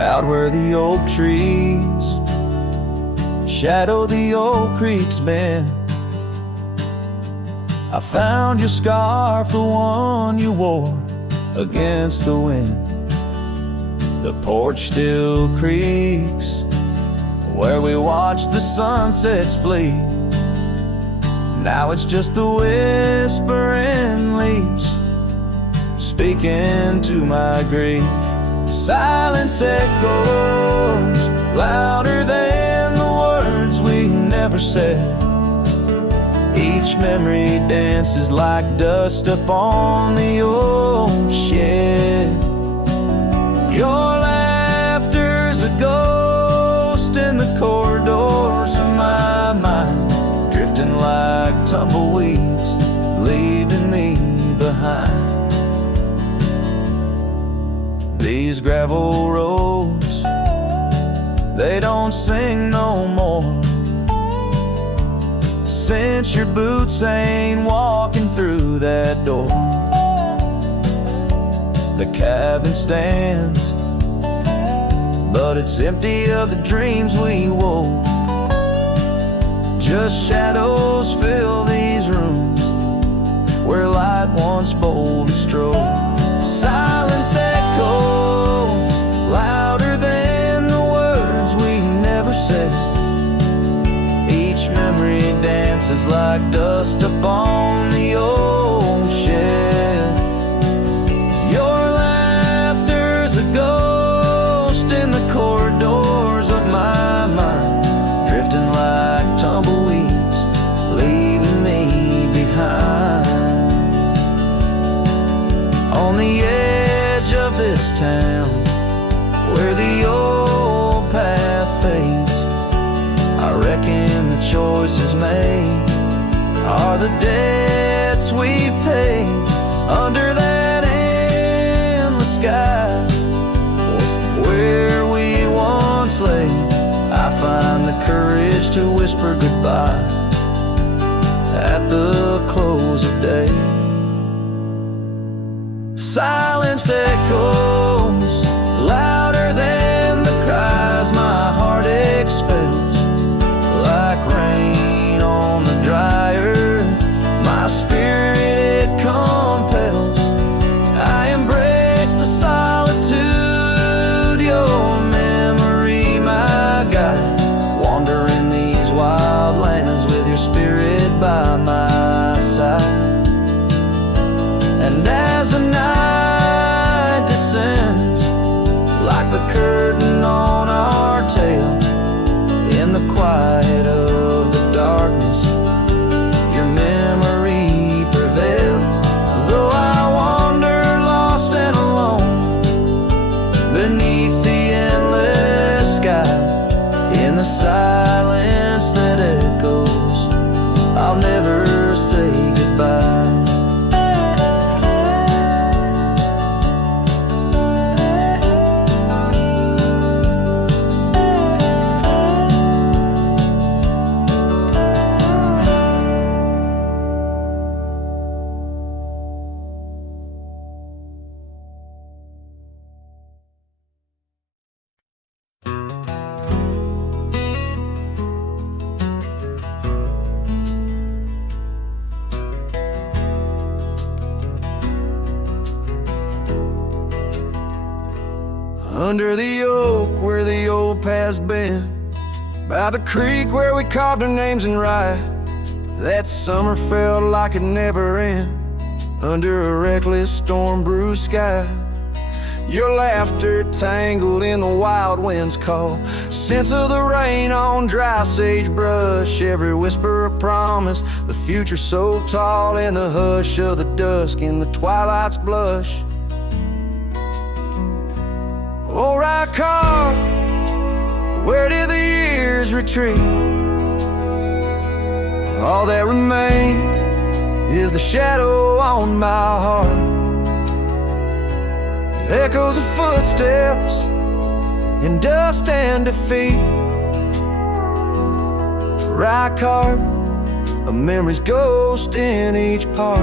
out where the oak trees shadow the old creek's bend. I found your scarf, the one you wore against the wind. The porch still creaks where we watched the sunsets bleed. Now it's just the whispering leaves speaking to my grief. Silence echoes louder than the words we never said. Each memory dances like dust upon the old shed. Your laughter's a ghost in the corridors of my mind, drifting like tumbleweeds, leaving me behind. These gravel roads, they don't sing no more, since your boots ain't walking through that door. The cabin stands, but it's empty of the dreams we wore. Just shadows fill these rooms where light once boldly strode. Silence echoes louder than the words we never said. Each memory dances like dust upon the old shed. Your laughter's a ghost in the corridors of my mind, drifting like tumbleweeds, leaving me behind. On the edge of this town, where the old path fades, I reckon the choices made are the debts we've paid. Under that endless sky was where we once lay. I find the courage to whisper goodbye at the close of day. Silence echoes louder than the cries my heart expels. Like rain on the dry earth, my spirit it compels. I embrace the solitude, your memory my guide. Wandering these wild lands with your spirit by my side. And as the night descends, like the curtain on our tale, in the quiet of the darkness, your memory prevails. Though I wander lost and alone beneath the endless sky, in the silence that echoes, I'll never say goodbye. Under the oak where the old path's been, by the creek where we carved our names in rye, that summer felt like it never end, under a reckless storm-bruised sky. Your laughter tangled in the wild wind's call, scent of the rain on dry sagebrush, every whisper a promise, the future so tall, in the hush of the dusk, in the twilight's blush. Oh, right car, where did the years retreat? All that remains is the shadow on my heart, echoes of footsteps in dust and defeat. Right car, a memory's ghost in each part,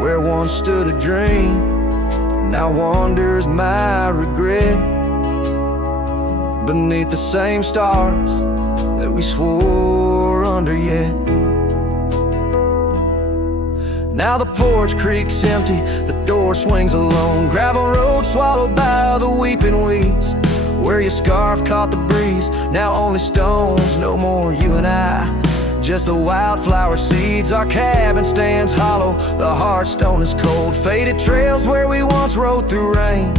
where once stood a dream, now wanders my regret beneath the same stars that we swore under yet. Now the porch creaks empty, the door swings alone, gravel road swallowed by the weeping weeds. Where your scarf caught the breeze, now only stones, no more you and I, just the wildflower seeds. Our cabin stands hollow, the hearthstone is cold, faded trails where we once rode through rain.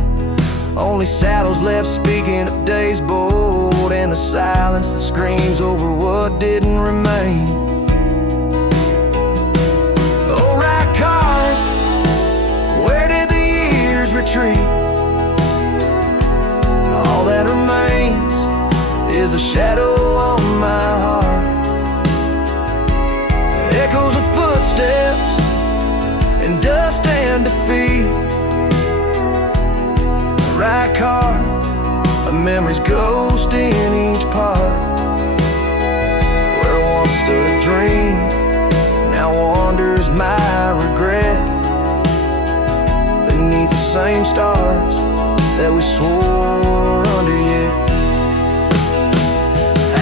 Only saddles left speaking of days bold, and the silence that screams over what didn't remain. Oh, right card, where did the years retreat? All that remains is a shadow on my heart, echoes of footsteps and dust and defeat. Right card, a memory's ghost in each part. Where once stood a dream, now wanders my regret beneath the same stars that we swore under yet.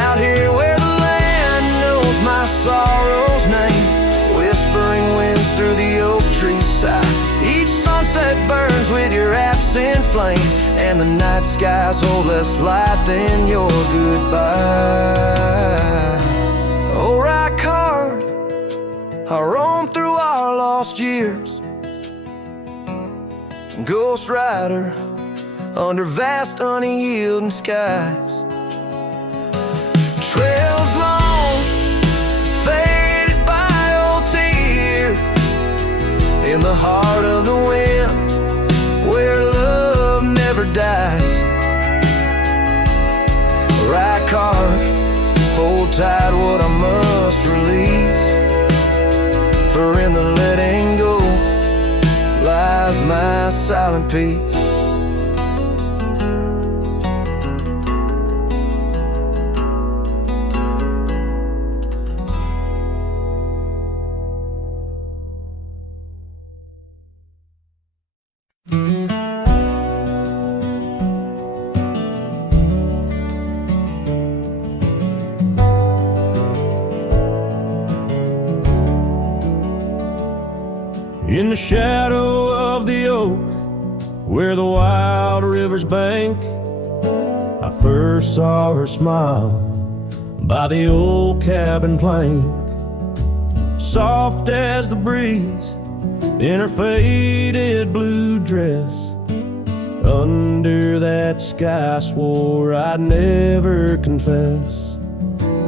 Out here where the land knows my sorrow's name, whispering winds through the oak trees sigh. Each sunset burns with your absent flame, and the night skies hold less light than your goodbye. Oh, right card, I roam through our lost years, ghost rider under vast unyielding skies. Trails long, faded by old tears, in the heart of the wind, where love never dies. Right card, hold tight what I must release, for in the letting go lies my silent peace. In the shadow of the oak, where the wild river's bank, I first saw her smile by the old cabin plank. Soft as the breeze in her faded blue dress, under that sky I swore I'd never confess.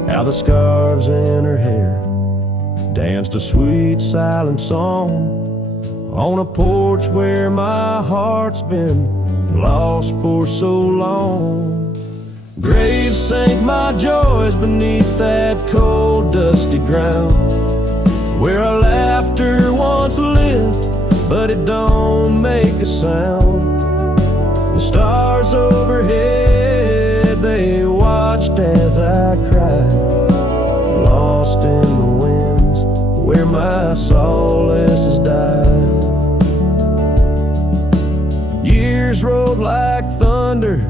How the scarves in her hair danced a sweet silent song on a porch where my heart's been lost for so long. Graves sank my joys beneath that cold dusty ground, where our laughter once lived, but it don't make a sound. The stars overhead, they watched as I cried, lost in the winds where my solace has died. Years rolled like thunder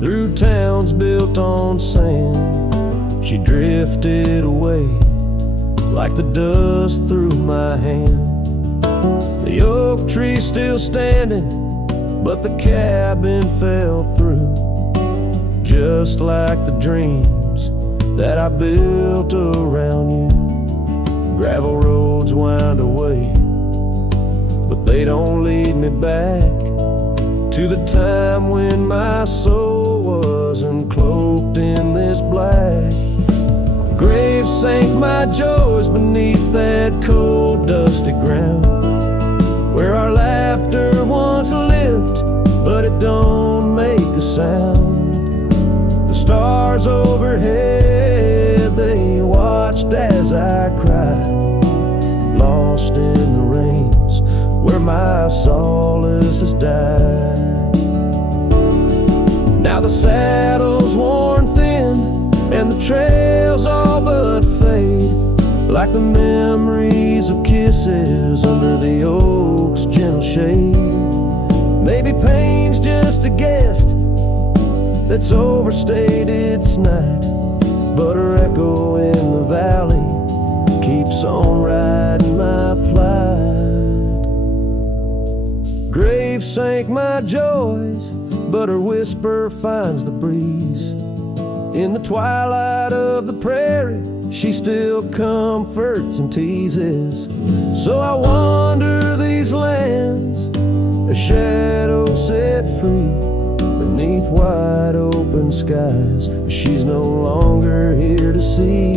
through towns built on sand. She drifted away like the dust through my hand. The oak tree still standing, but the cabin fell through, just like the dreams that I built around you. Gravel roads wind away, but they don't lead me back to the time when my soul wasn't cloaked in this black. Graves sank my joys beneath that cold dusty ground, where our laughter once lived, but it don't make a sound. The stars overhead, they watched as I cried, lost in the rains where my solace has died. Now the saddle's worn thin and the trails all but fade, like the memories of kisses under the oak's gentle shade. Maybe pain's just a guest that's overstayed its night, but her echo in the valley keeps on riding my plight. Grave sank my joys, but her whisper finds the breeze. In the twilight of the prairie, she still comforts and teases. So I wander these lands, a shadow set free beneath wide open skies. She's no longer here to see.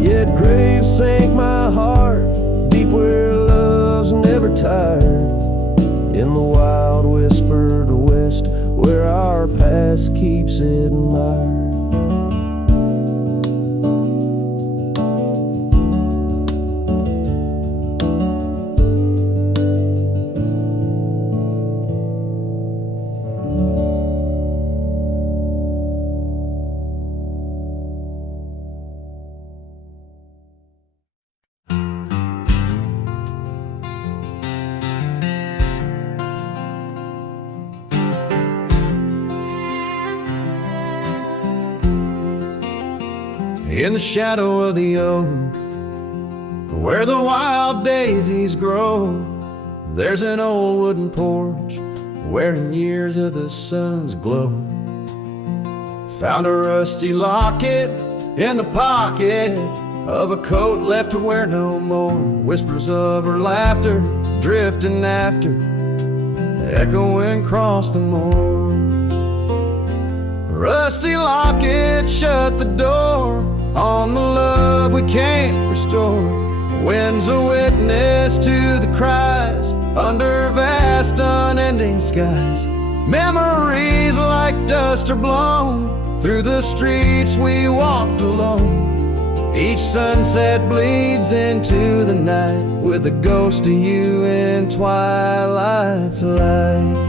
Yet grave sank my heart, deep where love's never tired, in the wild whispered west, where our past keeps it admired. In the shadow of the oak, where the wild daisies grow, there's an old wooden porch wearing years of the sun's glow. Found a rusty locket in the pocket of a coat left to wear no more. Whispers of her laughter drifting after, echoing across the moor. Rusty locket shut the door on the love we can't restore. Wind's a witness to the cries under vast unending skies. Memories like dust are blown through the streets we walked alone. Each sunset bleeds into the night with a ghost of you in twilight's light.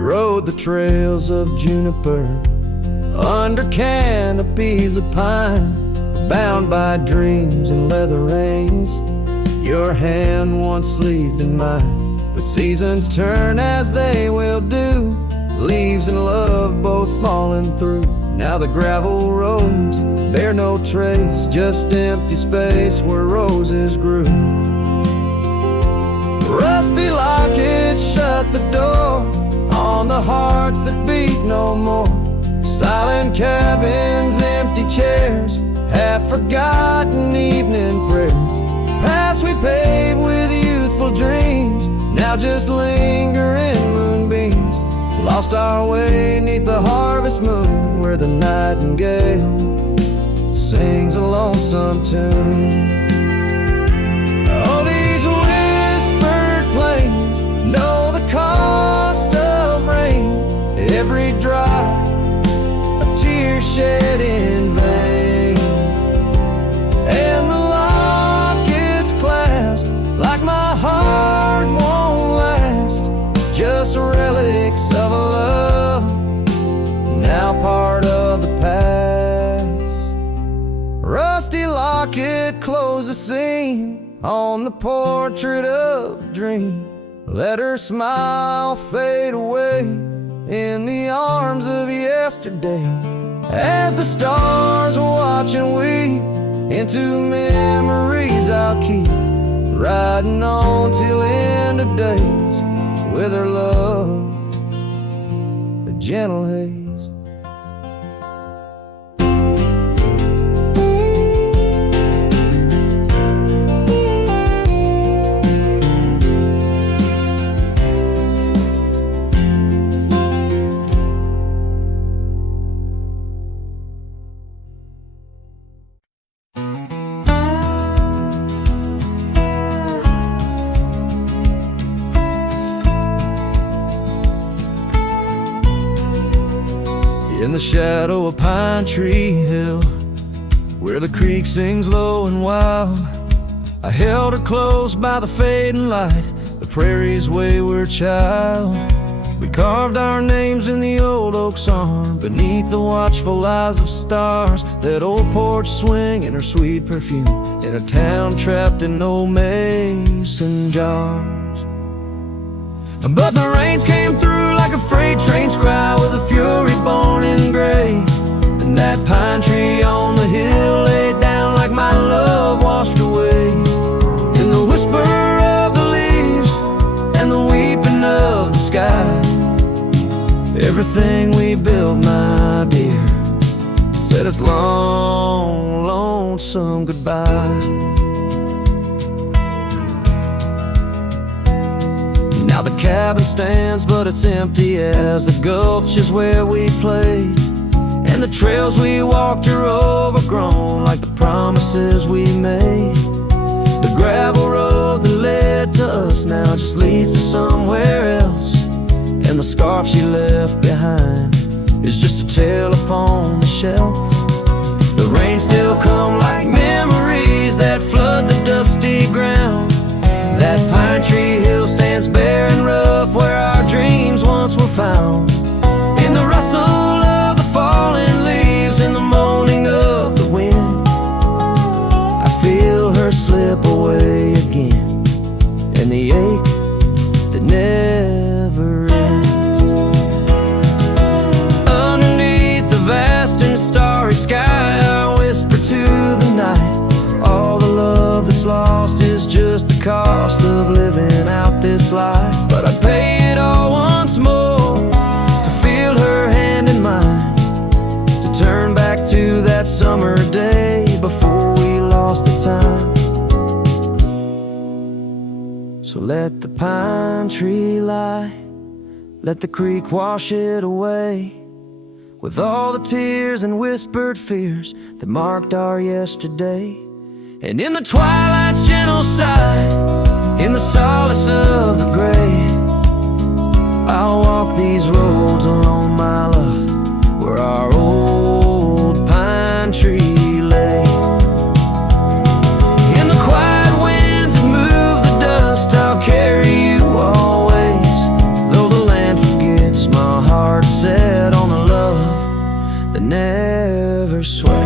Rode the trails of juniper under canopies of pine, bound by dreams and leather reins. Your hand once sleeved in mine, but seasons turn as they will do. Leaves and love both falling through. Now the gravel roads bear no trace, just empty space where roses grew. Rusty locket shut the door on the hearts that beat no more. Silent cabins, empty chairs, half-forgotten evening prayers. Past we paved with youthful dreams, now just lingering moonbeams. Lost our way 'neath the harvest moon, where the nightingale sings a lonesome tune. Oh, these whispered plains know the cost of rain. Every drop a tear shed in vain, and the locket's clasp like my heart won't last. Just relics of a love now part of the past. Rusty locket close the scene on the portrait of a dream. Let her smile fade away in the arms of yesterday, as the stars watch and weep into memories I'll keep, riding on till end of days with her love, a gentle haze. In the shadow of Pine Tree Hill, where the creek sings low and wild, I held her close by the fading light, the prairie's wayward child. We carved our names in the old oak's arm, beneath the watchful eyes of stars. That old porch swinging her sweet perfume, in a town trapped in old mason jars. But the rains came through like a freight train's cry, with a fury born in gray. And that pine tree on the hill laid down like my love washed away. In the whisper of the leaves and the weeping of the sky, everything we built, my dear, said its long, lonesome goodbye. Now the cabin stands, but it's empty as the gulch is where we played. And the trails we walked are overgrown like the promises we made. The gravel road that led to us now just leads to somewhere else. And the scarf she left behind is just a tale upon the shelf. The rain still come like memories that flood the dusty ground. That pine tree hill stands bare and rough, where our dreams once were found. In the rustle of the falling leaves, in the moaning of the wind, I feel her slip away again, and the ache that never ends. Underneath the vast and starry sky, I whisper to the night, all the love that's lost is just the cost of living out this life. But I'd pay it all once more to feel her hand in mine, to turn back to that summer day before we lost the time. So let the pine tree lie, let the creek wash it away, with all the tears and whispered fears that marked our yesterday. And in the twilight's gentle sigh, in the solace of the gray, I'll walk these roads alone, my love, where our old pine tree lay. In the quiet winds that move the dust, I'll carry you always, though the land forgets, my heart set on the love that never sways.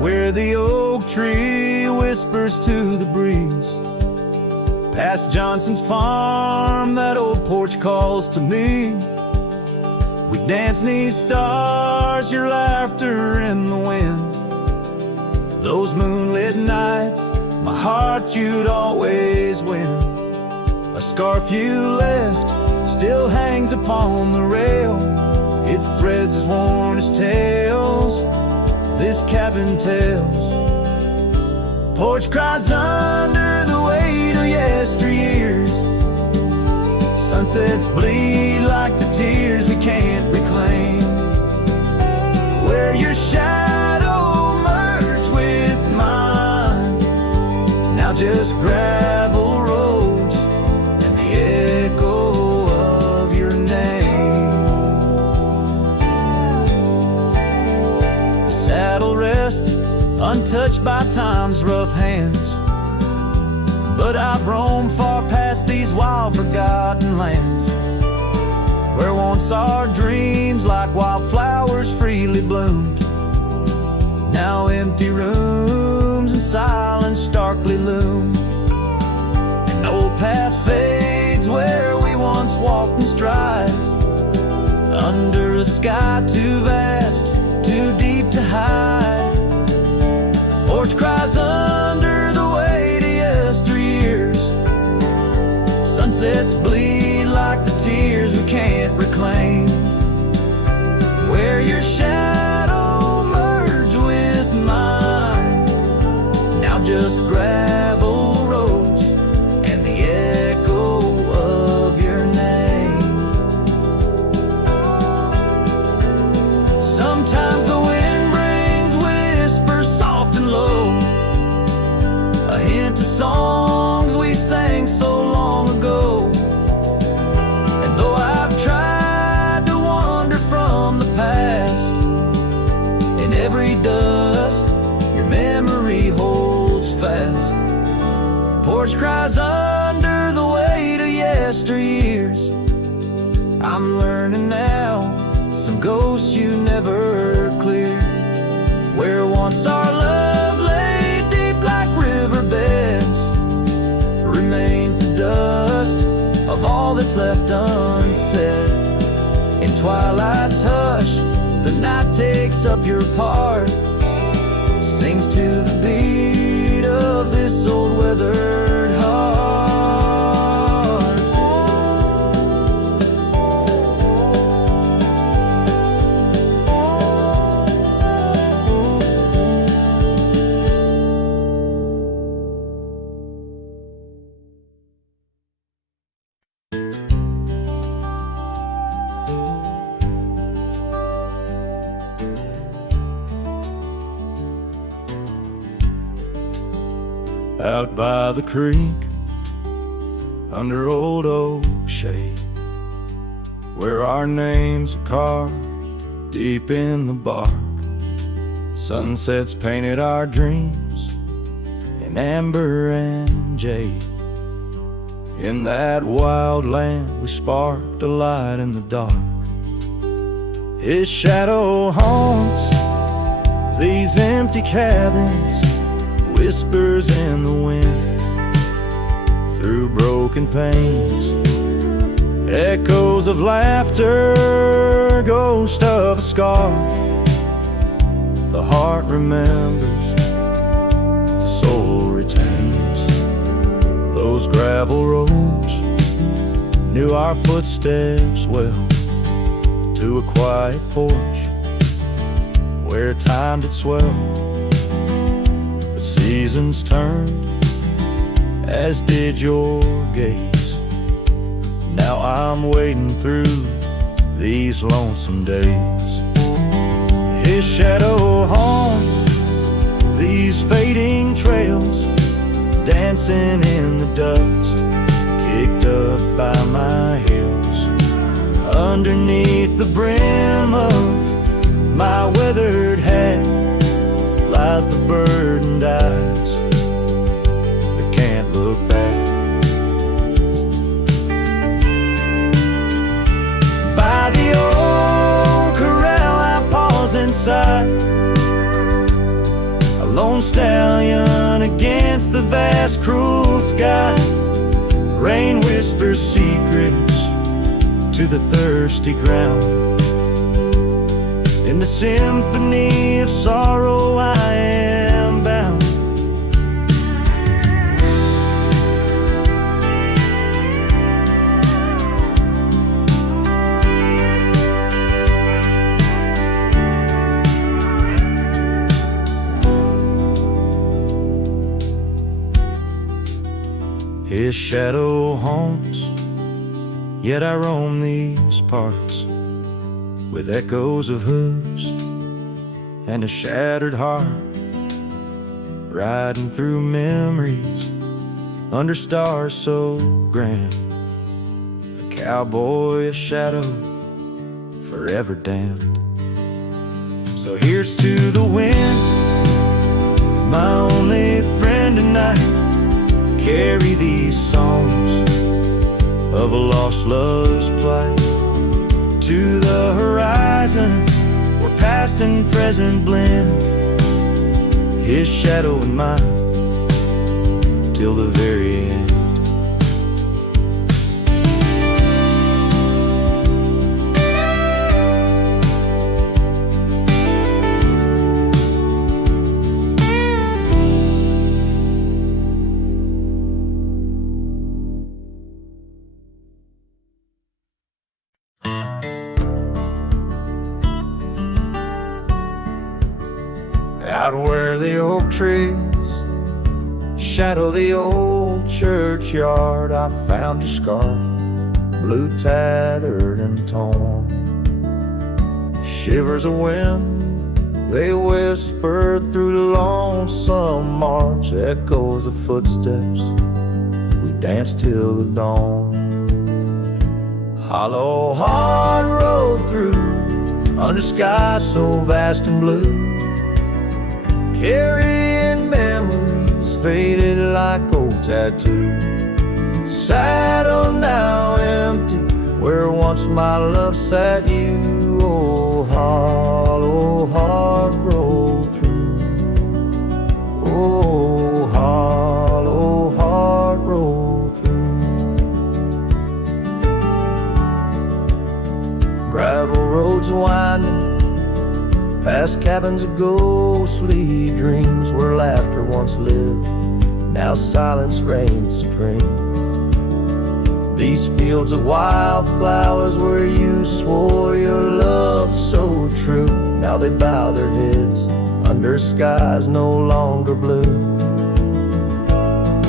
Where the oak tree whispers to the breeze, past Johnson's farm, that old porch calls to me. We dance 'neath stars, your laughter in the wind. Those moonlit nights, my heart you'd always win. A scarf you left still hangs upon the rail, its threads as worn as tales this cabin tells. Porch cries under the weight of yesteryears. Sunsets bleed like the tears we can't reclaim. Where your shadow merged with mine, now just gravel roads and the echo of your name. Saddle rests untouched by time's rough hands, but I've roamed far past these wild forgotten lands, where once our dreams like wildflowers freely bloomed. Now empty rooms and silence starkly loom. An old path fades where we once walked in stride, under a sky too vast, too deep to hide. Porch cries under the weight of yesteryears. Sunsets bleed like the tears we can't reclaim. Where your shadow merged with mine, now just gravel roads and the echo of your name. every dust your memory holds fast. Porch cries under the weight of yesteryears. I'm learning now, some ghosts you never cleared. Where once our love lay deep like riverbeds, remains the dust of all that's left unsaid. In twilight's hush, the night takes up your part, sings to the beat of this old weathered heart. Out by the creek, under old oak shade, where our names are carved deep in the bark. Sunsets painted our dreams in amber and jade. In that wild land we sparked a light in the dark. His shadow haunts these empty cabins, whispers in the wind, through broken panes, echoes of laughter, ghost of a scarf. The heart remembers, the soul retains. Those gravel roads knew our footsteps well, to a quiet porch where time did swell. Seasons turned, as did your gaze. Now I'm wading through these lonesome days. His shadow haunts these fading trails, dancing in the dust, kicked up by my heels. Underneath the brim of my weathered hat lies the burdened eyes that can't look back. By the old corral I pause inside, a lone stallion against the vast cruel sky. Rain whispers secrets to the thirsty ground. In the symphony of sorrow I am bound. His shadow haunts, yet I roam these parts, with echoes of hooves and a shattered heart, riding through memories under stars so grand. A cowboy, a shadow, forever damned. So here's to the wind, my only friend tonight. Carry these songs of a lost love's plight to the horizon, where past and present blend. His shadow and mine, till the very end. Out where the oak trees shadow the old churchyard, I found your scarf, blue tattered and torn. Shivers of wind, they whisper through the lonesome march. Echoes of footsteps, we dance till the dawn. Hollow heart rolled through under skies so vast and blue, carrying memories faded like old tattoos. Saddle now empty, where once my love sat you. Oh, hollow heart roll through. Oh, hollow heart roll through. Gravel roads winding past cabins of ghostly dreams, where laughter once lived, now silence reigns supreme. These fields of wildflowers where you swore your love so true, now they bow their heads under skies no longer blue.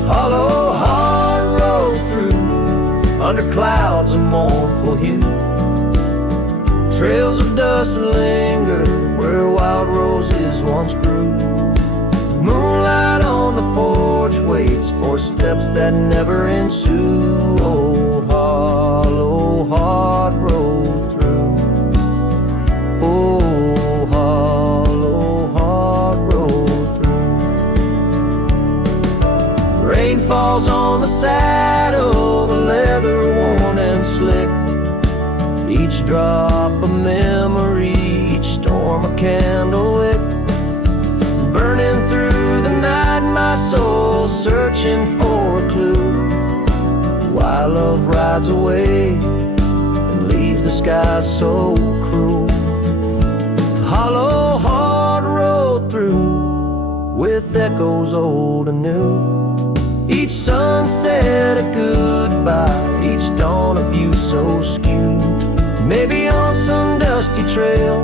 Hollow heart roll through, under clouds of mournful hue. Trails of dust linger where wild roses once grew. Moonlight on the porch waits for steps that never ensue. Oh, hollow heart roll through. Oh, hollow heart roll through. Rain falls on the saddle, the leather worn and slick. Each drop a memory, each storm a candle wick. Burning through the night, my soul searching for a clue. Why love rides away and leaves the sky so cruel. Hollow heart rolled through with echoes old and new. Each sunset a goodbye, each dawn a view so skewed. Maybe on some dusty trail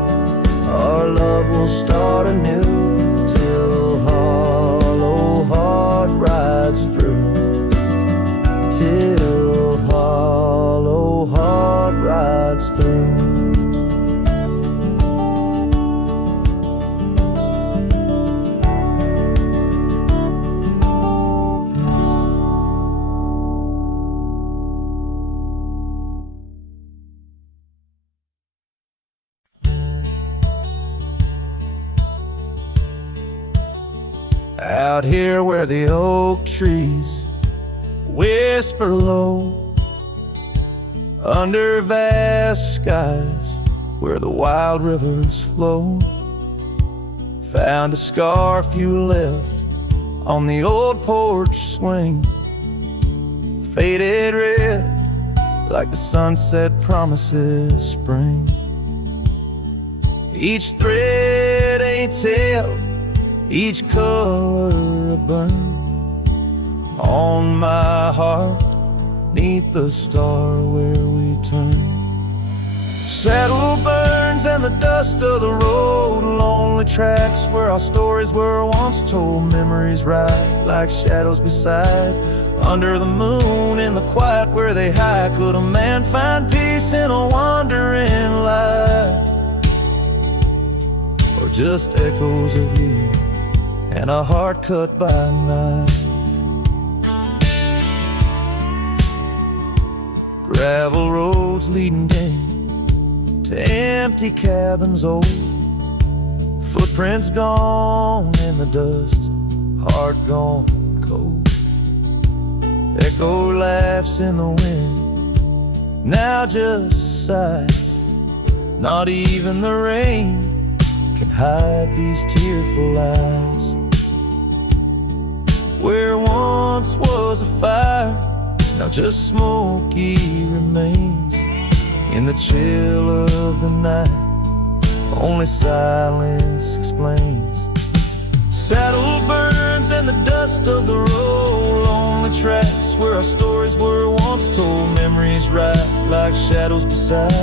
our love will start anew, till hollow heart rides through. Till hollow heart rides through. Out here where the oak trees whisper low, under vast skies where the wild rivers flow, found a scarf you left on the old porch swing, faded red like the sunset promises spring. Each thread a tale, each color a burn on my heart, neath the star where we turn. Saddle burns and the dust of the road, lonely tracks where our stories were once told. Memories ride like shadows beside, under the moon in the quiet where they hide. Could a man find peace in a wandering life, or just echoes of you and a heart cut by a knife? Gravel roads leading down to empty cabins old, footprints gone in the dust, heart gone cold. Echo laughs in the wind, now just sighs. Not even the rain can hide these tearful eyes. Where once was a fire, now just smoky remains. In the chill of the night, only silence explains. Saddle burns and the dust of the road, lonely tracks where our stories were once told. Memories ride like shadows beside,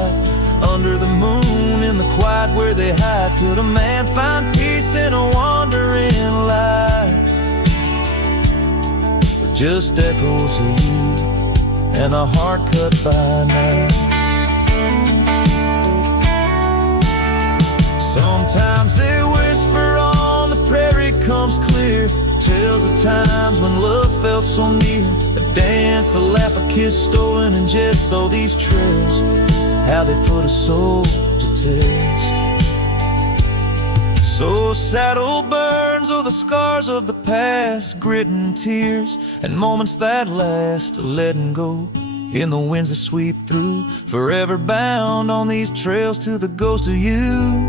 under the moon in the quiet where they hide. Could a man find peace in a wandering life, or just echoes of you and a heart cut by night? Sometimes they whisper on the prairie comes clear, tales of times when love felt so near. A dance, a laugh, a kiss stolen and just so these trails, how they put a soul to protest. So saddle burns, oh the scars of the past, grit and tears, and moments that last, letting go in the winds that sweep through, forever bound on these trails to the ghost of you.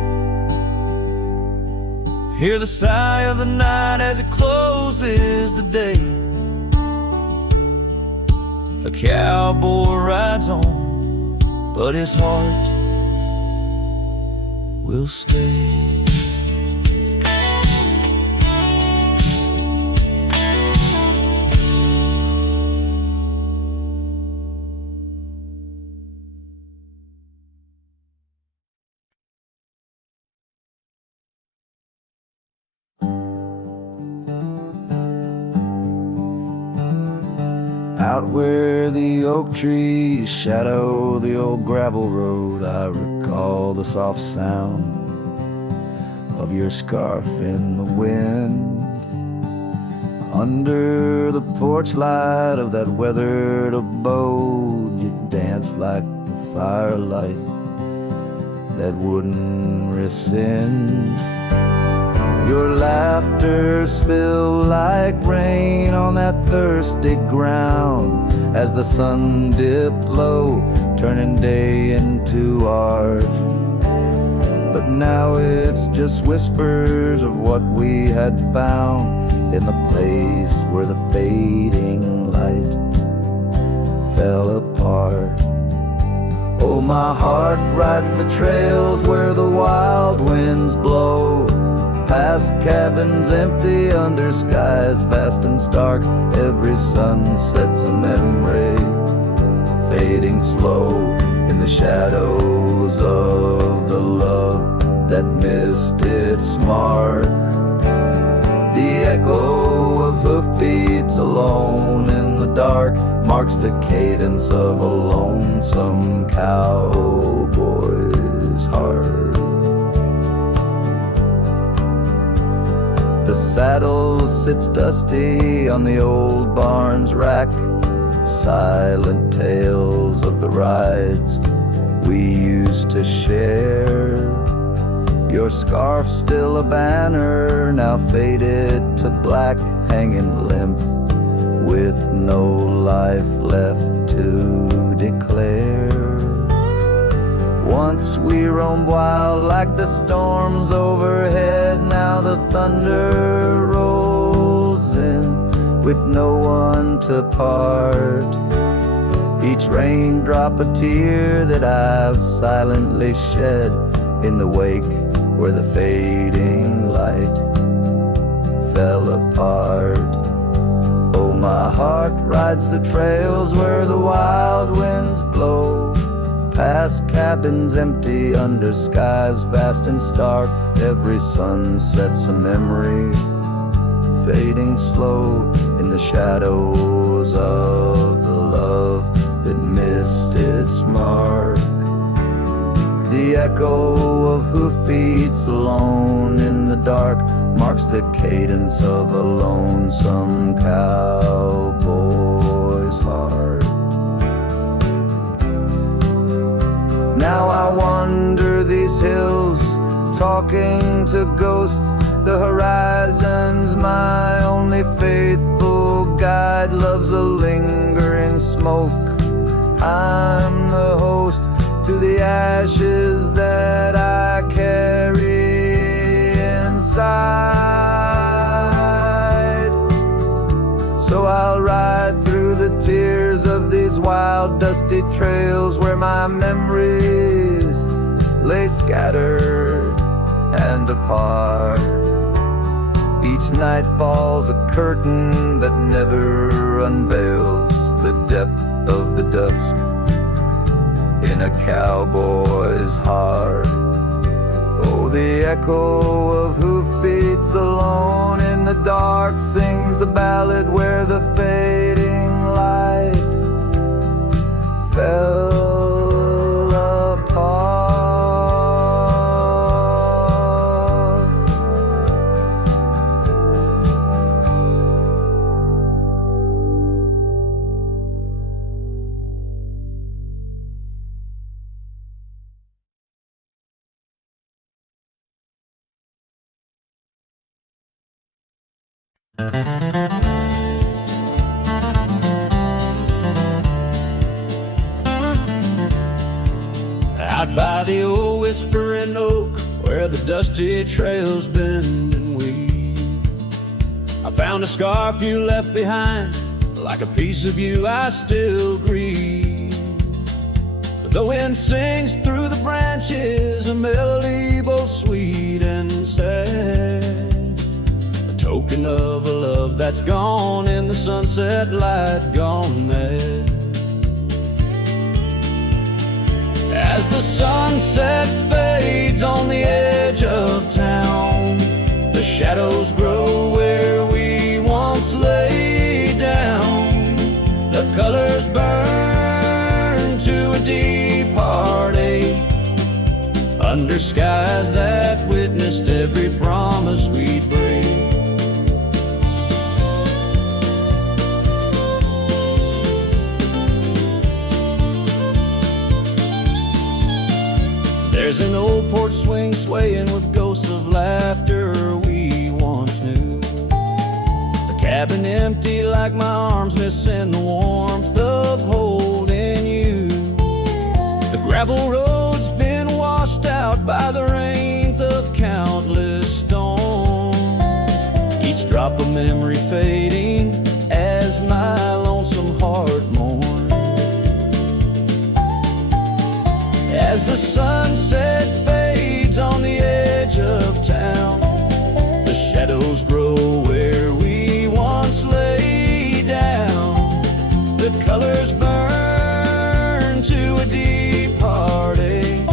Hear the sigh of the night as it closes the day. A cowboy rides on, but his heart will stay. Out where the oak trees shadow the old gravel road, I recall the soft sound of your scarf in the wind. Under the porch light of that weathered abode, you danced like the firelight that wouldn't rescind. Your laughter spilled like rain on that thirsty ground as the sun dipped low, turning day into art. But now it's just whispers of what we had found in the place where the fading light fell apart. Oh, my heart rides the trails where the wild winds blow, past cabins empty under skies vast and stark. Every sunset's a memory, fading slow in the shadows of the love that missed its mark. The echo of hoofbeats alone in the dark marks the cadence of a lonesome cowboy's heart. The saddle sits dusty on the old barn's rack, silent tales of the rides we used to share. Your scarf still a banner, now faded to black, hanging limp with no life left to declare. Once we roamed wild like the storms overhead, now the thunder rolls in with no one to part. Each raindrop a tear that I've silently shed in the wake where the fading light fell apart. Oh, my heart rides the trails where the wild winds blow, past cabins empty under skies vast and stark. Every sunset's a memory, fading slow in the shadows of the love that missed its mark. The echo of hoofbeats alone in the dark marks the cadence of a lonesome cowboy's heart. Now I wander these hills, talking to ghosts. The horizon's my only faithful guide. Love's a lingering smoke. I'm the host to the ashes that I carry inside. So I'll ride through the tears of these wild, dusty trails where my memories lay scattered and apart. Each night falls a curtain that never unveils the depth of the dusk in a cowboy's heart. Oh, the echo of hoofbeats alone in the dark sings the ballad where the fading light fell apart. Out by the old whispering oak, where the dusty trails bend and weave, I found a scarf you left behind. Like a piece of you I still grieve. But the wind sings through the branches, a melody both sweet and sad, a token of a love that's gone in the sunset light, gone mad. As the sunset fades on the edge of town, the shadows grow where we once lay down. The colors burn to a deep heartache, under skies that witnessed every promise we'd break. There's an old porch swing swaying with ghosts of laughter we once knew. The cabin empty like my arms missing the warmth of holding you. The gravel road's been washed out by the rains of countless storms, each drop of memory fading as my lonesome heart mourns. As the sunset fades on the edge of town, the shadows grow where we once lay down. The colors burn to a deep heartache,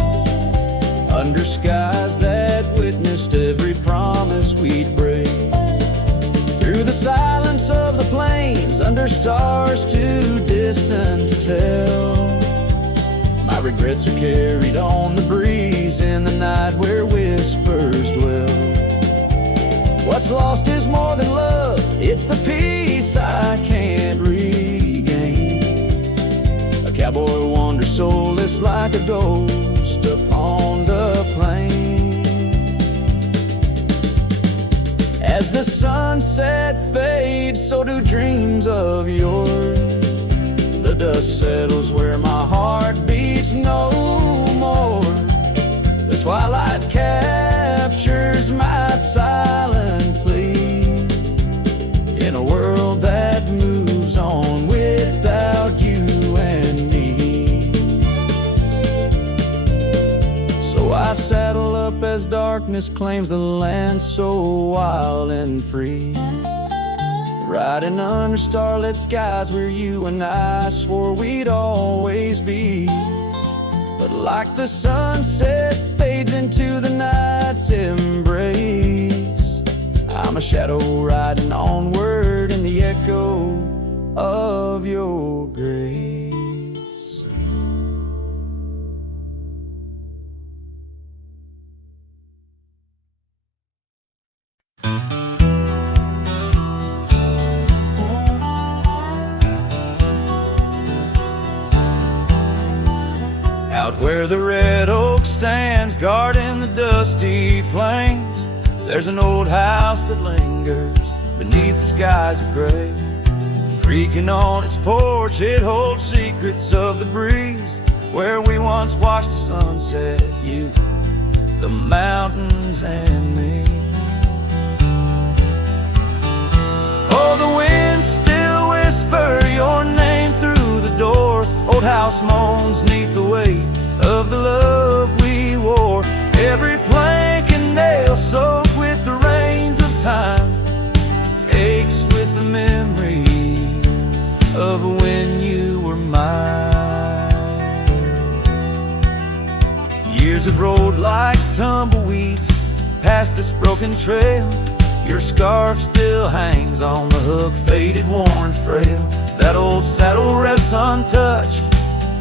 under skies that witnessed every promise we'd break. Through the silence of the plains, under stars too distant to tell, my regrets are carried on the breeze in the night where whispers dwell. What's lost is more than love, it's the peace I can't regain. A cowboy wanders soulless like a ghost upon the plain. As the sunset fades, so do dreams of yours. The dust settles where my heart beats no more. The twilight captures my silent plea, in a world that moves on without you and me. So I saddle up as darkness claims the land so wild and free, riding under starlit skies where you and I swore we'd always be. But like the sunset fades into the night's embrace, I'm a shadow riding onward in the echo of your grace. Out where the red oak stands guarding the dusty plains, there's an old house that lingers beneath the skies of gray. Creaking on its porch, it holds secrets of the breeze, where we once watched the sunset, you, the mountains, and me. Oh, the winds still whisper your name through the door. Old house moans neath the weight of the love we wore. Every plank and nail soaked with the rains of time aches with the memory of when you were mine. Years have rolled like tumbleweeds past this broken trail. Your scarf still hangs on the hook, faded, worn, frail. That old saddle rests untouched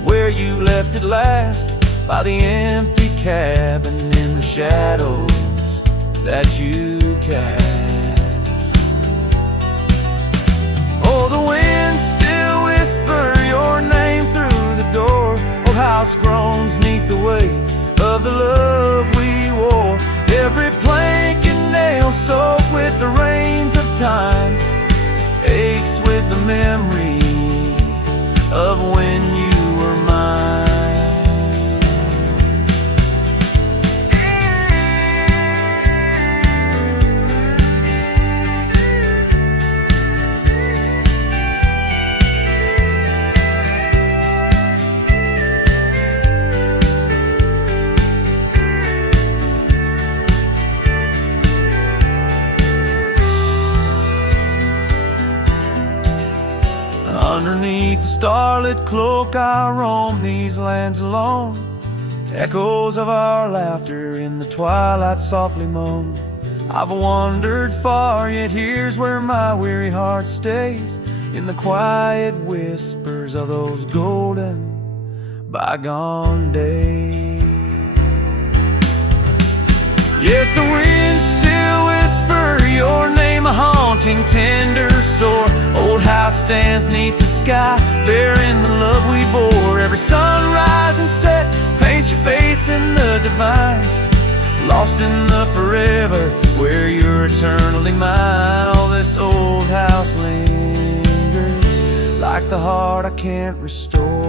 where you left it last, by the empty cabin in the shadows that you cast. Oh, the winds still whisper your name through the door. Old house groans neath the weight of the love we wore. Every plank and nail soaked with the rains of time Underneath the starlit cloak I roam these lands alone. Echoes of our laughter in the twilight softly moan. I've wandered far, yet here's where my weary heart stays, in the quiet whispers of those golden bygone days. Yes, the winds still whisper your name, a haunting, tender, sore. Old house stands neath the sky, bearing the love we bore. Every sunrise and set paints your face in the divine, lost in the forever where you're eternally mine. All this old house lingers like the heart I can't restore.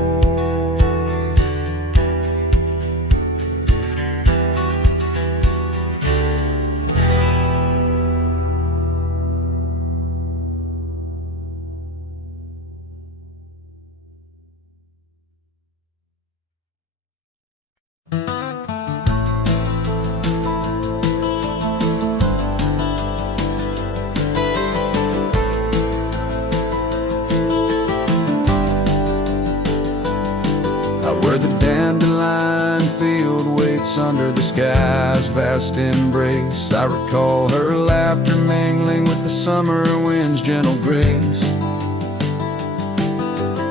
Where the dandelion field waits under the sky's vast embrace, I recall her laughter mingling with the summer wind's gentle grace.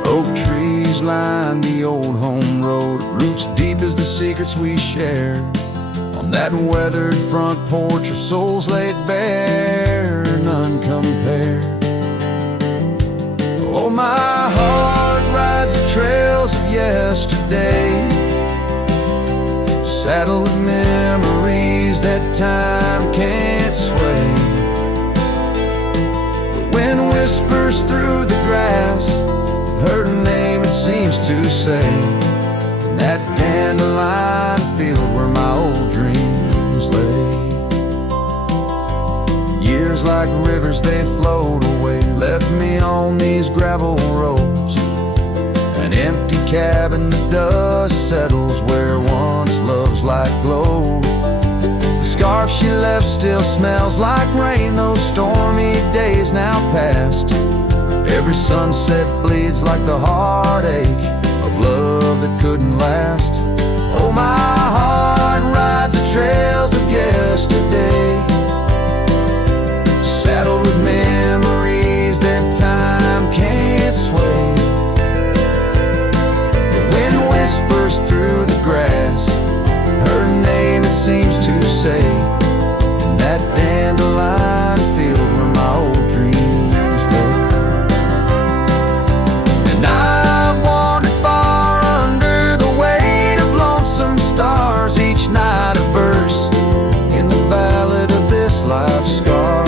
Oak trees line the old home road, roots deep as the secrets we shared. On that weathered front porch, our souls laid bare, none compared. Oh, my heart rides the trails of yesterday, saddled with memories that time can't sway. The wind whispers through the grass, her name it seems to say, in that dandelion field where my old dreams lay. Years like rivers they flowed away, left me on these gravel roads. An empty cabin, the dust settles where once love's light glowed. The scarf she left still smells like rain, those stormy days now past. Every sunset bleeds like the heartache of love that couldn't last. Oh, my heart rides the trails of yesterday, saddled with memories that time can't sway. The wind whispers through the grass, her name it seems to say, in that dandelion field where my old dreams lay. And I've wandered far under the weight of lonesome stars, each night a verse in the ballad of this life's scars.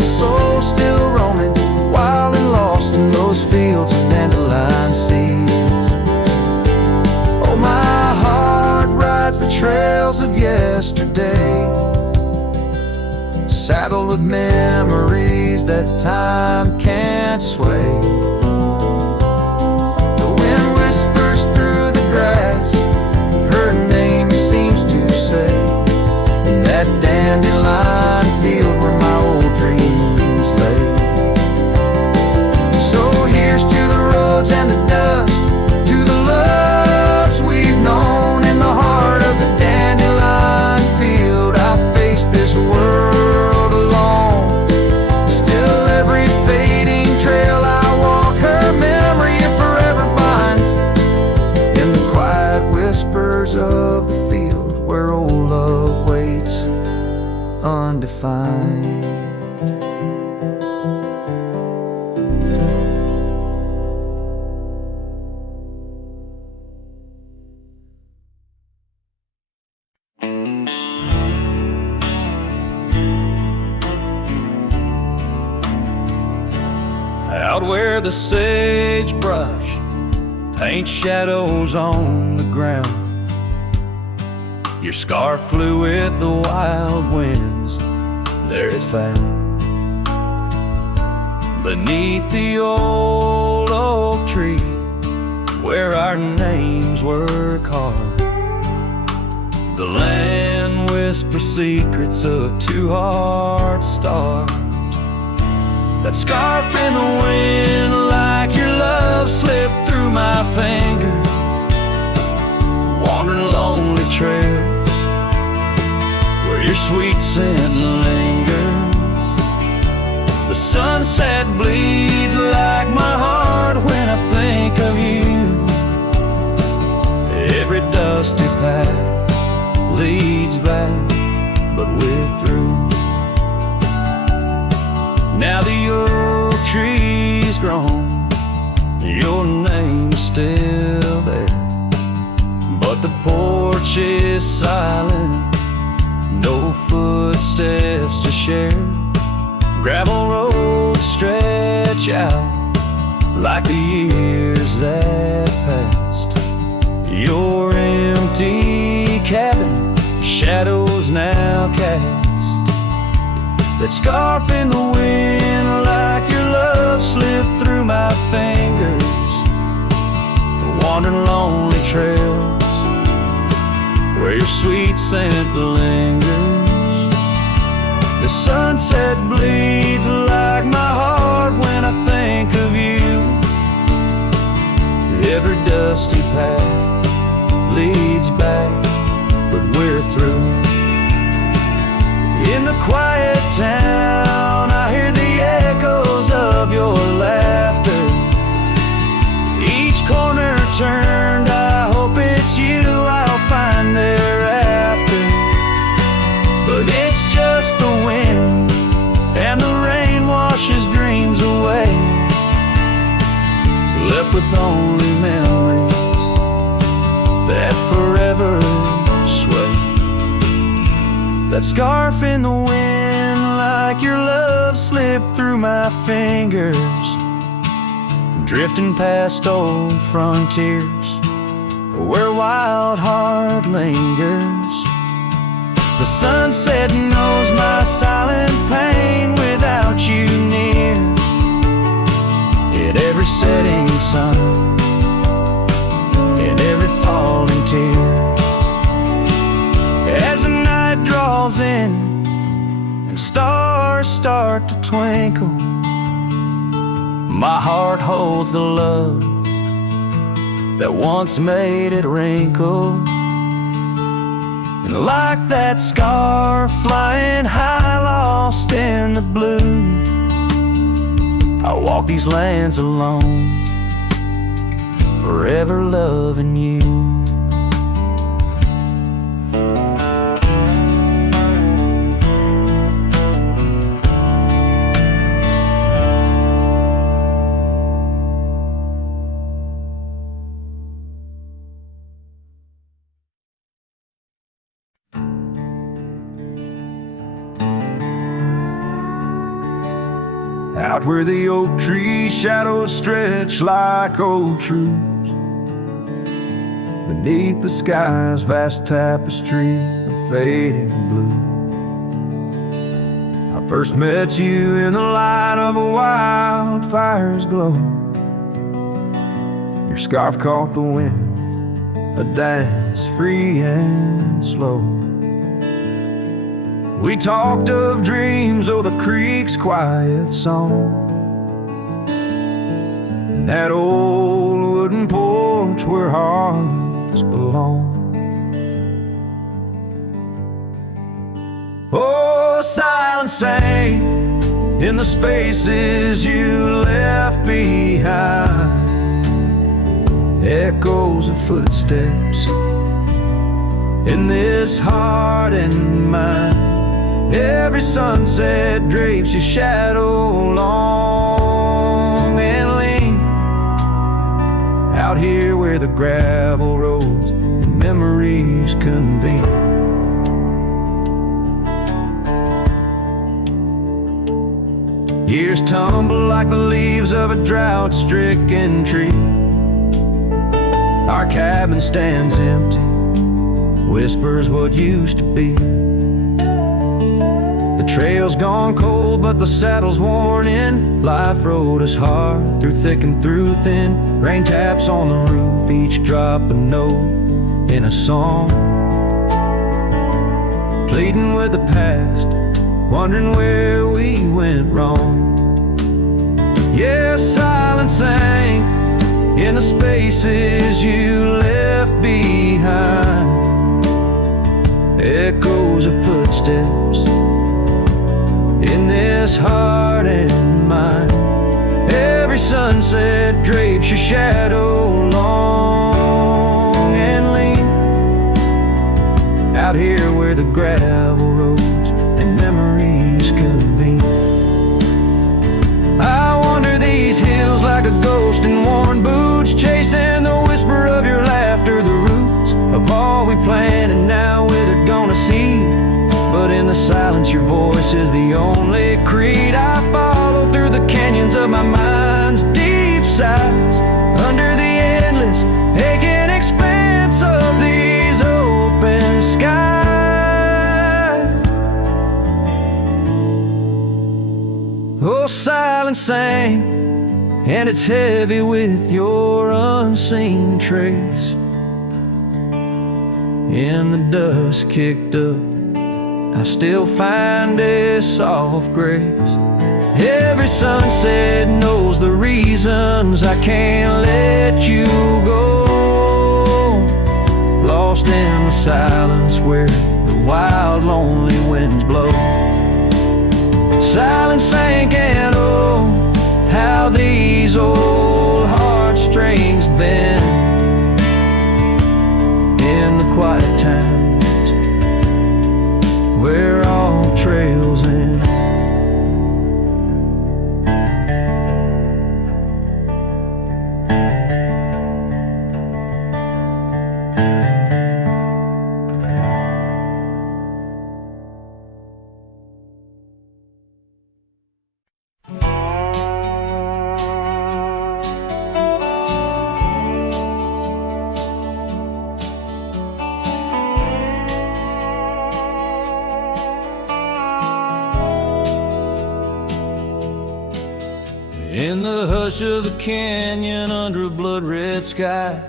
Soul still roaming, wild and lost in those fields of dandelion seeds. Oh, my heart rides the trails of yesterday, saddled with memories that time can't sway. The wind whispers through the grass, her name seems to say, in that dandelion field where my old dreams lay. So here's to the roads and the dust, to the loves we've known in the heart of the dandelion field. I face this world alone, still every fading trail I walk, her memory forever binds in the quiet whispers of the field where old love waits undefined. Out where the sagebrush paints shadows on the ground, your scarf flew with the wild winds, there it found. Beneath the old oak tree, where our names were carved, The land whispers secrets of two hearts starved. That scarf in the wind, like your love slipped through my fingers. Wandering lonely trails where your sweet scent lingers. The sunset bleeds like my heart when I think of you. Every dusty path leads back, but we're through. Now the oak tree's grown, your name's still there, but the porch is silent, no footsteps to share. Gravel roads stretch out like the years that passed. Your empty cabin, shadows now cast. That scarf in the wind, like your love slipped through my fingers. Wandering lonely trails where your sweet scent lingers. The sunset bleeds like my heart when I think of you. Every dusty path leads back, but we're through. In the quiet town, I hear the echoes of your laughter. Each corner turned, I hope it's you I'll find thereafter. But it's just the wind, and the rain washes dreams away, left with only memories that forever sway. That scarf in the wind, like your love slipped through my fingers. Drifting past old frontiers where wild heart lingers. The sunset knows my silent pain without you near. At every setting sun, in every falling tear. As the night draws in and stars start to twinkle, my heart holds the love that once made it wrinkle. And like that scarf flying high, lost in the blue, I walk these lands alone, forever loving you. Out where the oak tree shadows stretch like old truths, beneath the sky's vast tapestry of fading blue. I first met you in the light of a wildfire's glow. Your scarf caught the wind, a dance free and slow. We talked of dreams, oh, the creek's quiet song, and that old wooden porch where hearts belong. Oh, silence sang in the spaces you left behind, echoes of footsteps in this heart and mind. Every sunset drapes your shadow long and lean, out here where the gravel roads and memories convene. Years tumble like the leaves of a drought-stricken tree. Our cabin stands empty, whispers what used to be. The trail's gone cold, but the saddle's worn in. Life rode us hard, through thick and through thin. Rain taps on the roof, each drop a note in a song. pleading with the past, wondering where we went wrong. Yeah, silence sang in the spaces you left behind. Echoes of footsteps in this heart and mind. Every sunset drapes your shadow long and lean, out here where the gravel roads and memories convene. I wander these hills like a ghost in worn boots, chasing the whisper of your laughter, the roots of all we planned and now withered gonna see. But in the silence your voice is the only creed I follow through the canyons of my mind's deep sighs, under the endless aching expanse of these open skies. Oh, silence sang, and it's heavy with your unseen trace. In the dust kicked up, I still find a soft grace. Every sunset knows the reasons I can't let you go. Lost in the silence where the wild, lonely winds blow. Silence sank and oh, how these old heartstrings bend in the quiet times where all trails end. In the hush of the canyon under a blood-red sky,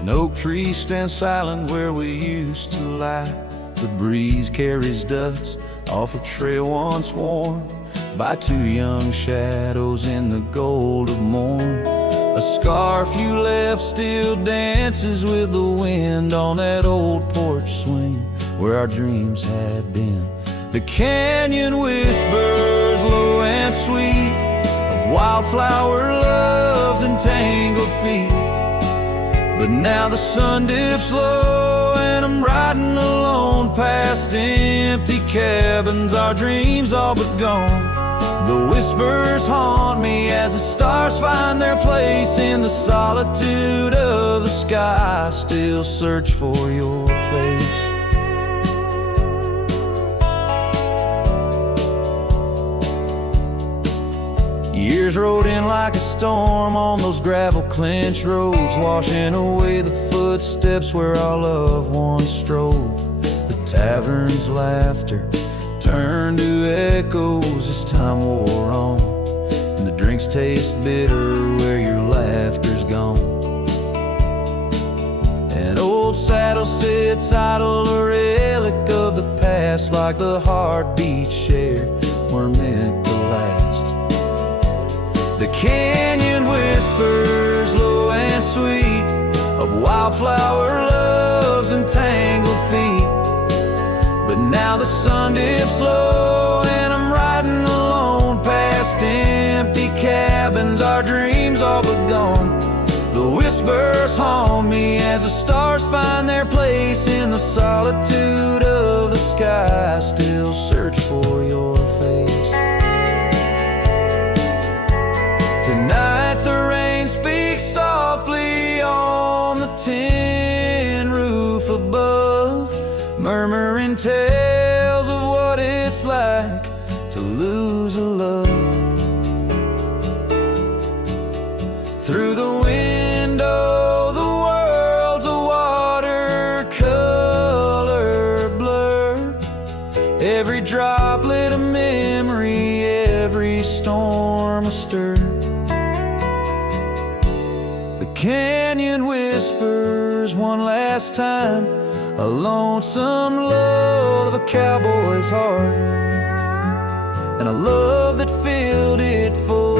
an oak tree stands silent where we used to lie. The breeze carries dust off a trail once worn by two young shadows in the gold of morn. A scarf you left still dances with the wind on that old porch swing where our dreams had been. The canyon whispers low and sweet of wildflower loves and tangled feet. But now the sun dips low and I'm riding alone past empty cabins, our dreams all but gone. The whispers haunt me as the stars find their place in the solitude of the sky. I still search for your face. Years rode in like a storm on those gravel clenched roads, washing away the footsteps where our loved ones strolled. The tavern's laughter turned to echoes as time wore on, and the drinks taste bitter where your laughter's gone. An old saddle sits idle, a relic of the past, like the heartbeats shared were meant to last. The canyon whispers low and sweet of wildflower loves and tangled feet. But now the sun dips low and I'm riding alone past empty cabins, our dreams all but gone. The whispers haunt me as the stars find their place in the solitude of the sky. I still search for your face. Tonight the rain speaks softly on the tin roof above, murmuring tales of what it's like to lose a love. Through the window the world's a watercolor blur, every droplet a memory, every storm a stir. The canyon whispers one last time a lonesome love of a cowboy's heart, and a love that filled it full.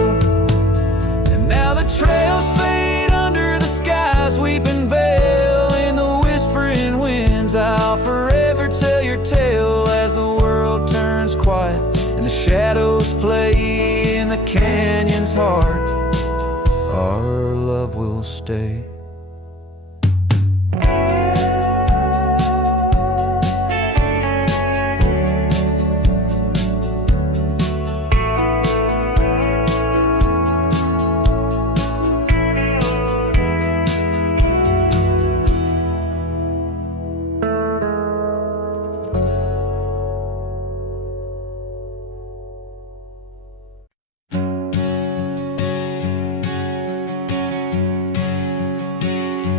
And now the trails fade under the sky's weeping veil. In the whispering winds, I'll forever tell your tale as the world turns quiet and the shadows play in the canyon's heart. Our love will stay.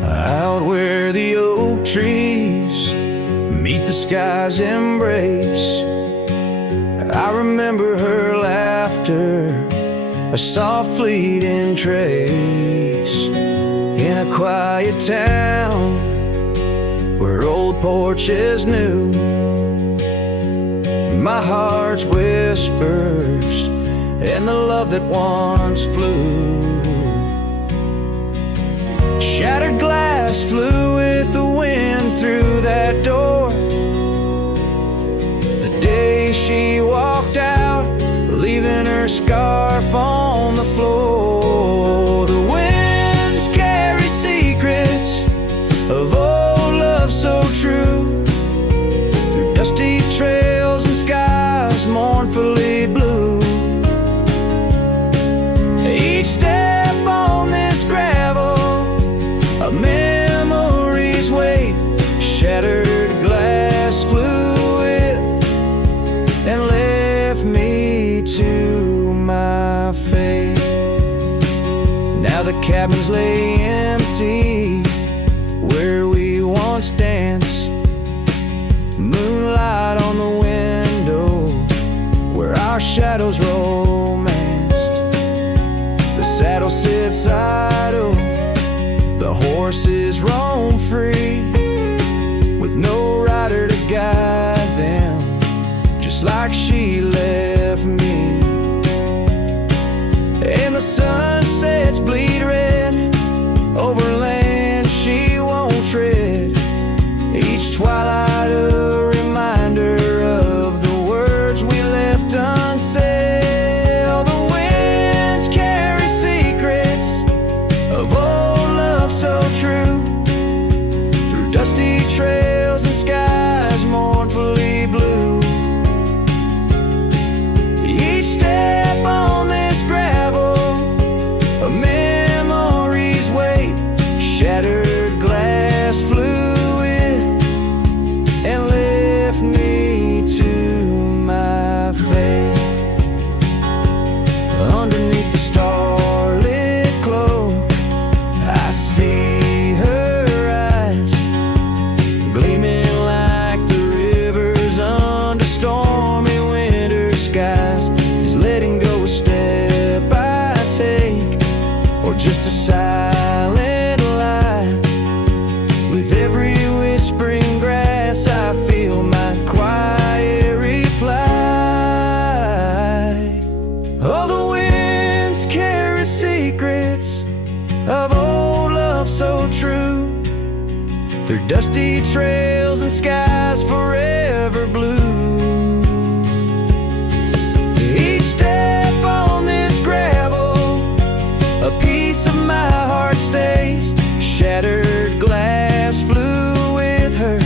Out where the oak trees meet the sky's embrace, I remember her laughter, a soft fleeting trace. In a quiet town where old porches new, my heart's whispers and the love that once flew. Shattered glass flew with the wind through that door the day she walked out, leaving her scarf on the floor. The winds carry secrets of old love so true, through dusty trails and skies mournfully blue. Each step on this gravel, a memory's weight, shattered glass flew with and left me to my fate. Now the cabins lay empty where we once danced, moonlight on the window where our shadows romanced. The saddle sits idle, the horses roam free, with no rider to guide them, just like she left me. And the sunsets bleed red over land she won't tread, each twilight a reminder of the words we left unsaid. All the winds carry secrets of old love so true, through dusty trails and skies mournfully blue. Each step on this gravel, a memory's weight, shattered glass flew with and left me to my fate. Underneath the starlit cloak, I see her eyes, gleaming like the rivers under stormy winter skies. Is letting go a step I take, or just a silent lie? With every whispering grass I feel my quiet reply. All the winds carry secrets of old love so true, through dusty trails and skies forever blue. Each step on this gravel, a piece of my heart stays, shattered glass flew with her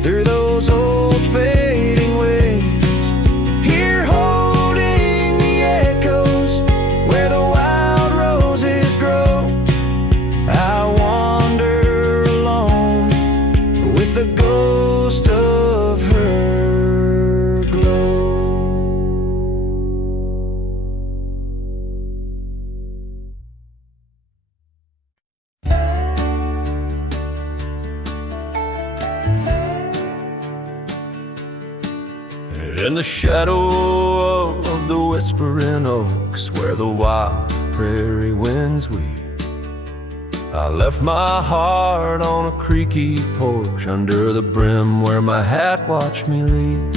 through those old fading ways. Here holding the echoes where the wild roses grow, I wander alone with the ghost of her glow. In the shadow of the whispering oaks, where the wild prairie winds weep, I left my heart on a creaky porch under the brim where my hat watched me leave.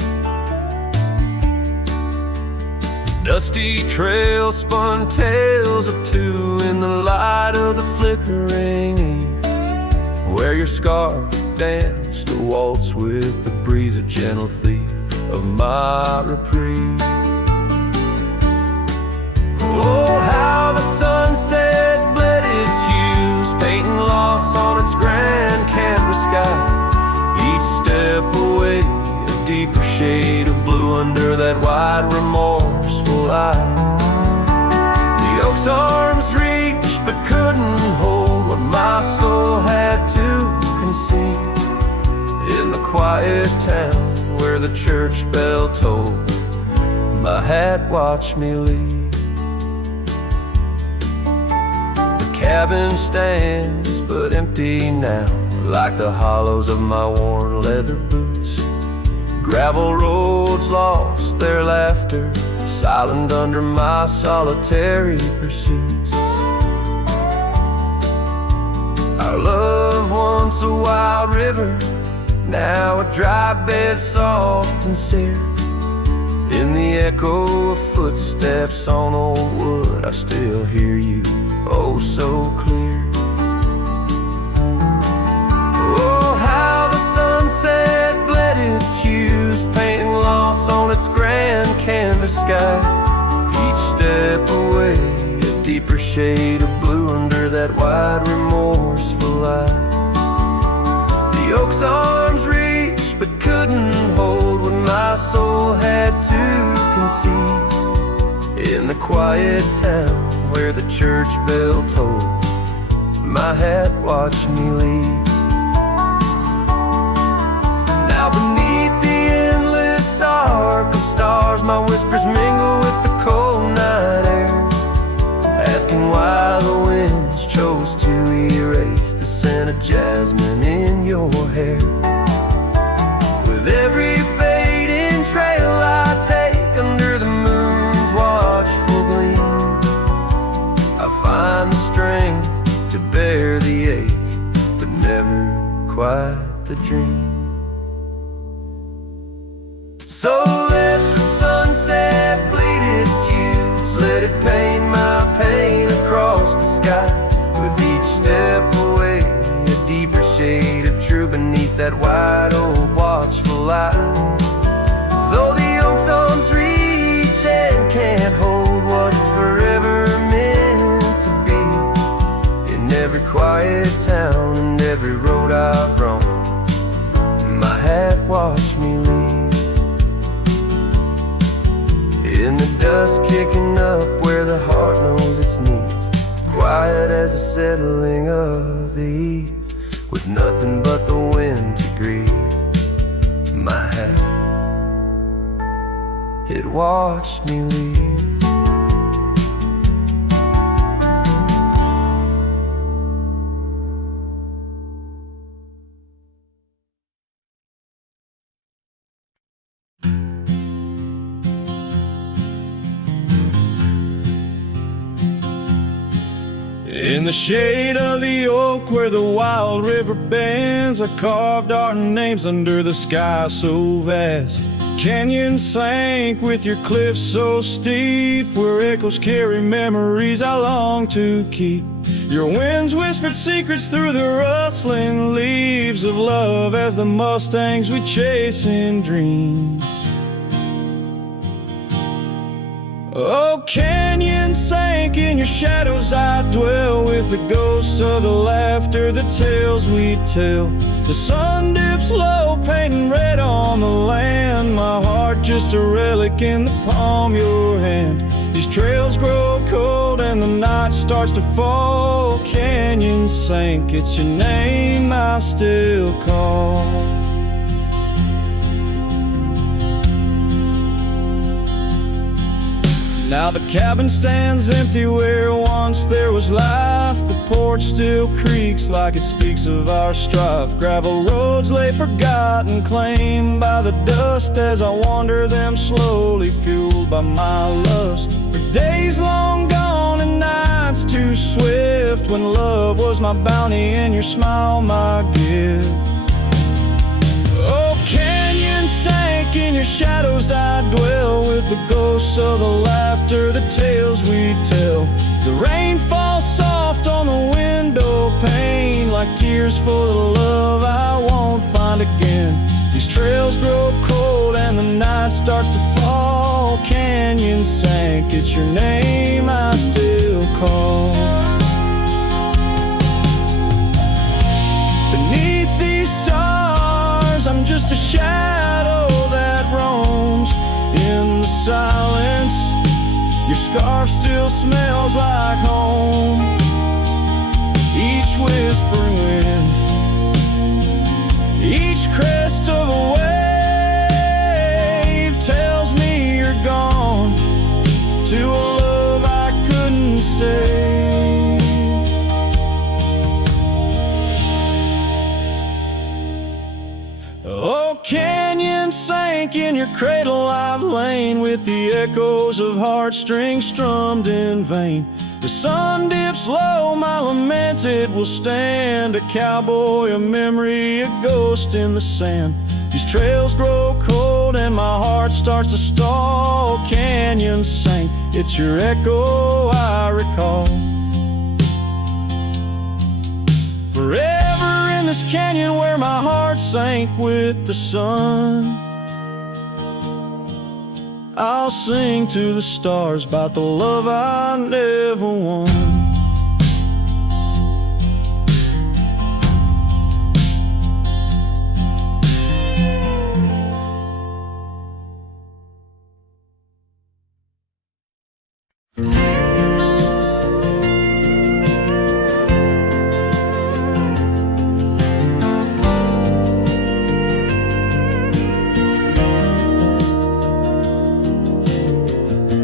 Dusty trail spun tales of two in the light of the flickering eve, where your scarf danced a waltz with the breeze, a gentle thief of my reprieve. Oh, how the sunset bled its hues, painting loss on its grand canvas sky. Each step away, a deeper shade of blue under that wide remorseful eye. The oak's arms reached but couldn't hold what my soul had to concede. In the quiet town where the church bell tolled, my hat watched me leave. The cabin stands but empty now, like the hollows of my worn leather boots. Gravel roads lost their laughter, silent under my solitary pursuits. Our love, once a wild river, now a dry bed soft and sere. In the echo of footsteps on old wood, I still hear you, oh so clear. Oh, how the sunset bled its hues, painting loss on its grand canvas sky. Each step away, a deeper shade of blue under that wide remorseful eye. The oak's arms reached but couldn't hold what my soul had to concede. In the quiet town where the church bell tolled, my hat watched me leave. Now beneath the endless arc of stars, my whispers mingle with the cold night air, asking why the winds chose to erase the scent of jasmine in your hair. With every fading trail I take under the moon's watchful gleam, I find the strength to bear the ache, but never quite the dream. So let the sunset bleed its hues, let it paint my pain across the sky. With each step away, a deeper shade of true beneath that wide old watchful eye. Though the oak's arms reach and can't hold what's forever meant to be, in every quiet town and every road I've roamed, my hat watched me leave. In the dust kicking up where the heart knows its needs, quiet as the settling of the eve, with nothing but the wind to grieve, my hat, it watched me leave. In the shade of the oak where the wild river bends, I carved our names under the sky so vast. Canyons sank with your cliffs so steep, where echoes carry memories I long to keep. Your winds whispered secrets through the rustling leaves of love as the mustangs we chase in dreams. Oh, canyons sank in your shadows, I dwell with the ghosts of the laughter, the tales we tell. The sun dips low, painting red on the land, my heart just a relic in the palm of your hand. These trails grow cold and the night starts to fall. Canyons sank, it's your name I still call. Now the cabin stands empty where once there was life. The porch still creaks like it speaks of our strife. Gravel roads lay forgotten, claimed by the dust, as I wander them slowly, fueled by my lust. For days long gone and nights nights too swift, when love was my bounty and your smile my gift. Oh, canyon sank in your shadows, I dwell with the ghosts of the laughter, the tales we tell. The rain falls soft on the window pane, like tears for the love I won't find again. These trails grow cold and the night starts to fall. Canyon sank, it's your name I still call. Beneath these stars, I'm just a shadow that roams in the silence. Your scarf still smells like home. Each whispering wind, each crest of a wave tells me you're gone to a love I couldn't save. Oh, canyon sank in your cradle, I've lain with the echoes of heartstrings strummed in vain. The sun dips low, my lament it will stand, a cowboy, a memory, a ghost in the sand. These trails grow cold and my heart starts to stall. Canyon sank, it's your echo I recall. Forever in this canyon where my heart sank with the sun, I'll sing to the stars about the love I never won.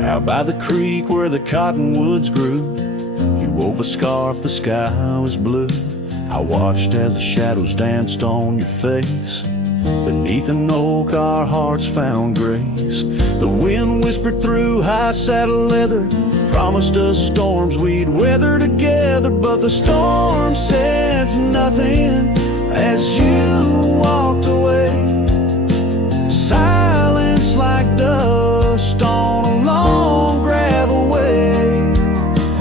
Out by the creek where the cottonwoods grew, you wove a scarf, the sky was blue. I watched as the shadows danced on your face. Beneath an oak our hearts found grace. The wind whispered through high saddle leather, promised us storms we'd weather together. But the storm said nothing as you walked away. Silence like dust on a long gravel way.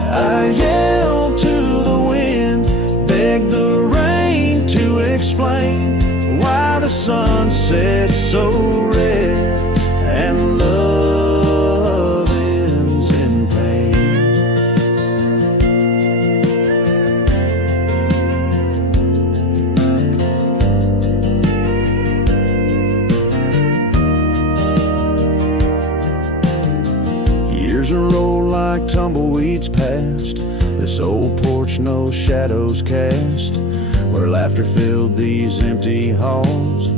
I yelled to the wind, begged the rain to explain why the sun set so red and love ends in pain. Years roll like tumbleweeds past this old porch, no shadows cast, where laughter filled these empty halls,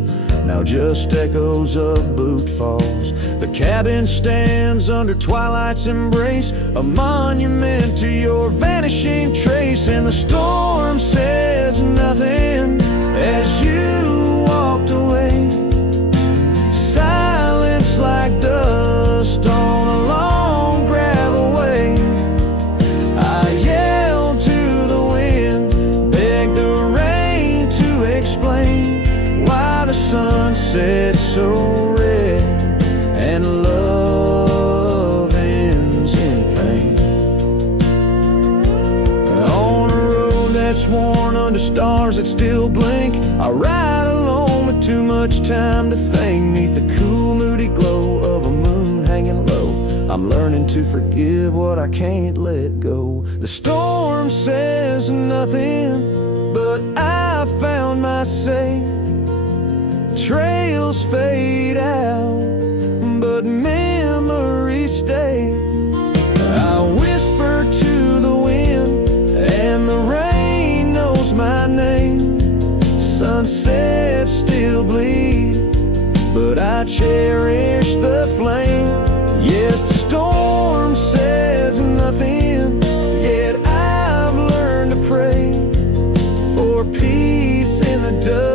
now just echoes of boot falls. The cabin stands under twilight's embrace, a monument to your vanishing trace. And the storm says nothing as you walked away. Silence like dust on a long gravel way. I yelled to the wind, begged the rain to explain why the sun set so red and love ends in pain. On a road that's worn under stars that still blink, I ride alone with too much time to think. Neath the cool moody glow of a moon hanging low, I'm learning to forgive what I can't let go. The storm says nothing, but I found my say. Trails fade out, but memories stay. I whisper to the wind, and the rain knows my name. Sunsets still bleed, but I cherish the flame. Yes, the storm says nothing, yet I've learned to pray for peace in the dust.